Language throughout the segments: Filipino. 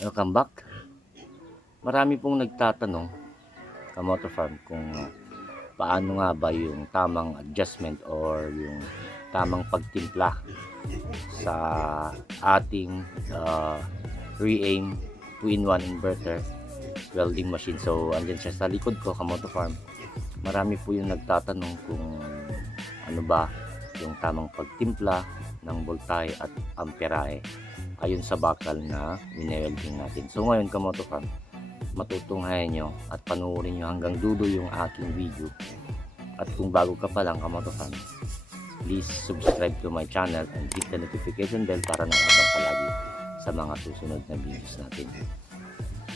Welcome back. Marami pong nagtatanong, Kamoto Farm, kung paano nga ba yung tamang adjustment or yung tamang pagtimpla sa ating Re-Aim 2-in-1 inverter welding machine. So andyan siya sa likod ko, Kamoto Farm. Marami po yung nagtatanong kung ano ba yung tamang pagtimpla ng voltahe at amperahe ayon sa bakal na winewelding natin. So ngayon, Kamoto Farm, matutunghayan nyo at panuorin nyo hanggang dulo yung aking video. At kung bago ka pa lang, Kamoto Farm, please subscribe to my channel and hit the notification bell para nakabang ka lagi sa mga susunod na videos natin.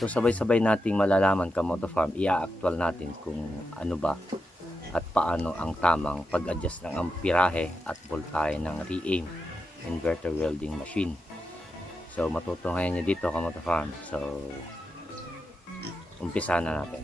So sabay-sabay nating malalaman, Kamoto Farm, i-actual natin kung ano ba at paano ang tamang pag-adjust ng amperahe at voltahe ng Re-Aim inverter welding machine. So matutunghayan nyo dito, Kamoto Farm. So umpisa na natin.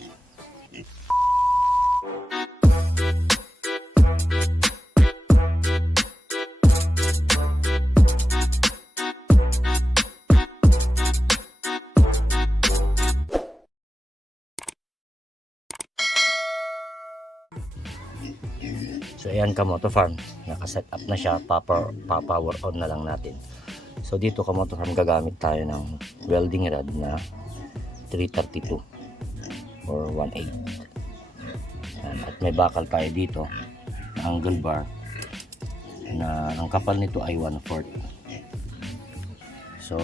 So ayan, Kamoto Farm, nakaset up na siya, power on na lang natin. So dito, Kamoto Farm, gagamit tayo ng welding rod na 332 or 1/8. At may bakal tayo dito na angle bar na ang kapal nito ay 1/4. So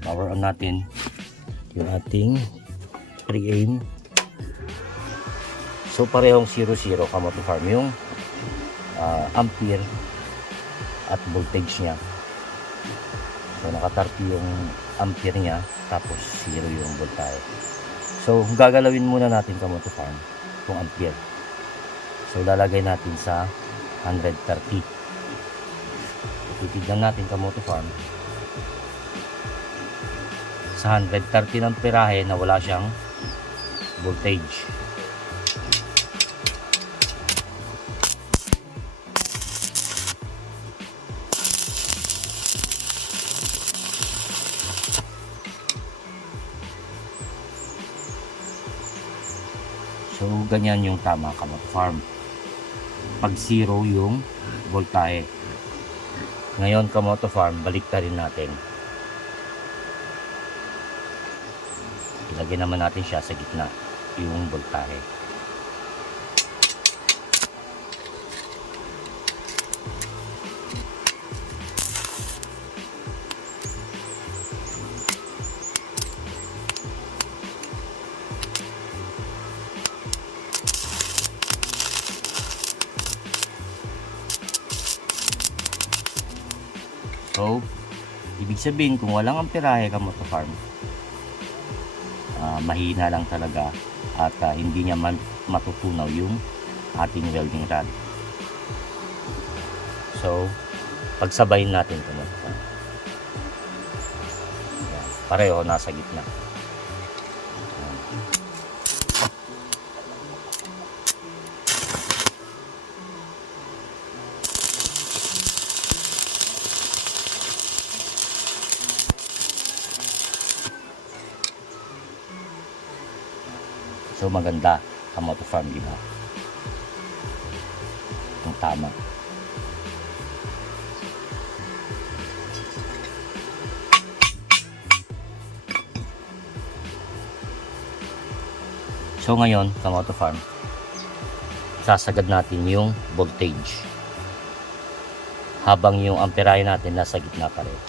power on natin yung ating Re-Aim. So parehong 0-0, Kamoto Farm, yung ampere at voltage niya. So naka-30 yung ampere niya, tapos 0 yung voltage. So gagalawin muna natin, Kamoto Farm, itong ampere. So lalagay natin sa 130. Titignan natin, Kamoto Farm, sa 130 ng amperahe na wala siyang voltage. So ganyan yung tama, Kamoto Farm, pag 0 yung voltahe. Ngayon, Kamoto Farm, baliktarin natin. Ilagay naman natin siya sa gitna, yung voltahe. So, ibig sabihin, kung walang amperahe, Kamoto Farm, mahina lang talaga at hindi niya matutunaw yung ating welding rod. So, pagsabayin natin, Kamoto Farm. Pareho nasa gitna. So maganda, Kamoto Farm, di ba? Yung tama. So ngayon, Kamoto Farm, sasagad natin yung voltage habang yung amperahe natin nasa gitna pa rin.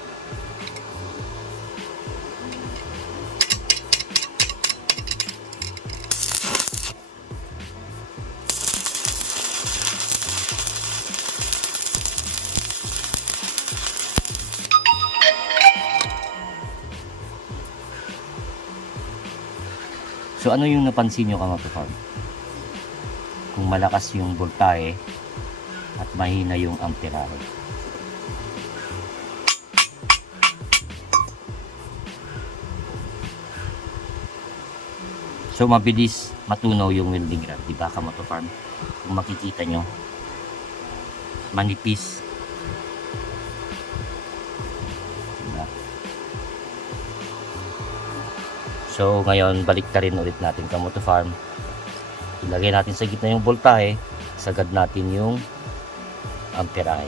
So ano yung napansin nyo, Kamoto Farm? Kung malakas yung voltahe at mahina yung amperahe. So mabilis matunaw yung welding rod, di ba, Kamoto Farm? Kung makikita nyo, manipis. Diba? So ngayon balik ta rin ulit natin Kamoto Farm. Ilagay natin sa gitna yung voltahe, sagad natin yung amperahe.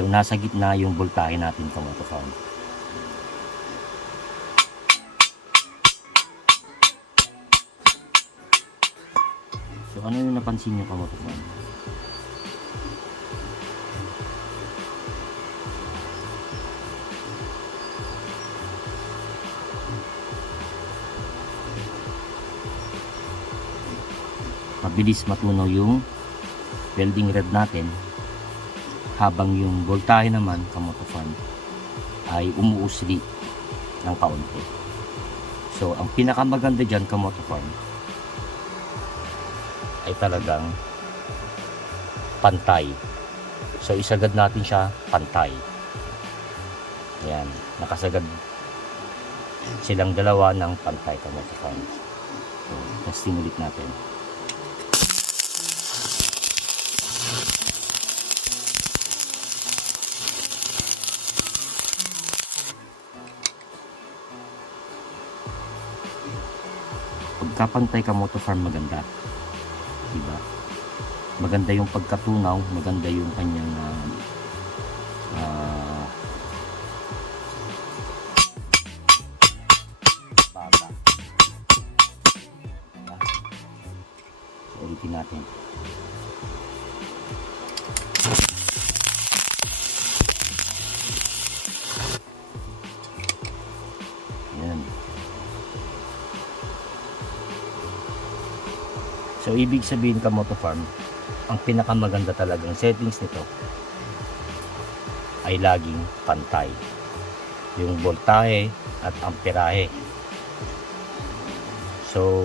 So nasa gitna yung voltahe natin Kamoto Farm. So ano yung napansin nyo Kamoto Farm? Mabilis matunaw yung welding rod natin, habang yung voltahe naman Kamoto Farm ay umuusli ng kaunti. So ang pinakamaganda dyan Kamoto Farm ay talagang pantay. So isagad natin siya pantay. Ayan, nakasagad silang dalawa ng pantay Kamoto Farm. So testing ulit natin. Pagkapantay Kamoto Farm maganda, diba? Maganda yung pagkatunaw, maganda yung kanyang baga. Diba? So, ulitin natin. Ayan. So ibig sabihin Kamoto Farm, ang pinakamaganda talagang settings nito ay laging pantay yung voltahe at amperahe. So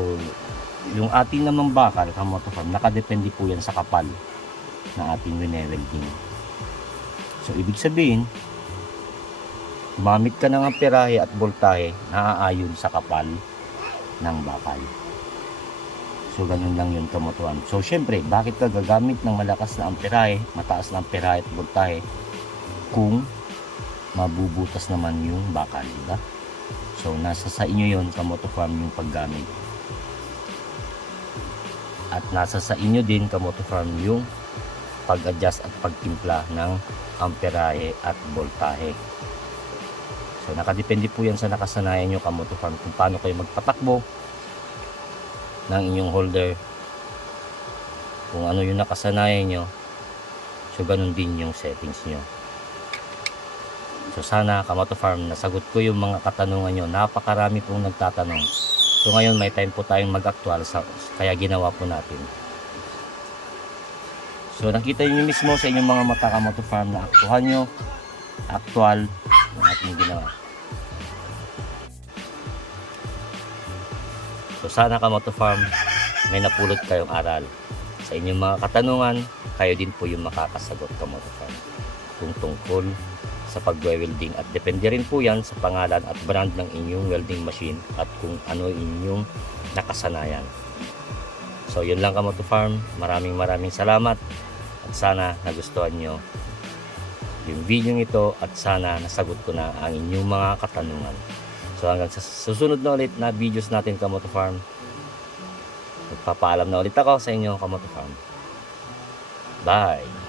yung ating namang bakal Kamoto Farm, nakadepende po yan sa kapal na ating wine-welding. So ibig sabihin, gumamit ka ng amperahe at voltahe na aayon sa kapal ng bakal. So ganun lang yun Kamoto Farm. So syempre, bakit ka gagamit ng malakas na amperahe, mataas na amperahe at voltahe kung mabubutas naman yung bakal, diba? So nasa sa inyo yun Kamoto Farm yung paggamit. At nasa sa inyo din Kamoto Farm yung pag-adjust at pagtimpla ng amperahe at voltahe. So nakadepende po yan sa nakasanayan nyo Kamoto Farm kung paano kayo magpatakbo ng inyong holder, kung ano yung nakasanayan nyo. So ganun din yung settings nyo. So sana Kamoto Farm, nasagot ko yung mga katanungan nyo. Napakarami pong nagtatanong. So ngayon may time po tayong mag-actual, kaya ginawa po natin. So nakita nyo mismo sa inyong mga mata Kamoto Farm na aktuhan nyo, actual ang ating ginawa. So sana Kamoto Farm, may napulot kayong aral. Sa inyong mga katanungan, kayo din po yung makakasagot Kamoto Farm kung tungkol sa pag-welding. At depende rin po yan sa pangalan at brand ng inyong welding machine at kung ano inyong nakasanayan. So yun lang Kamoto Farm, maraming salamat at sana nagustuhan nyo yung video ito at sana nasagot ko na ang inyong mga katanungan. So hanggang sa susunod na ulit na videos natin Kamoto Farm, magpapaalam na ulit ako sa inyo Kamoto Farm. Bye!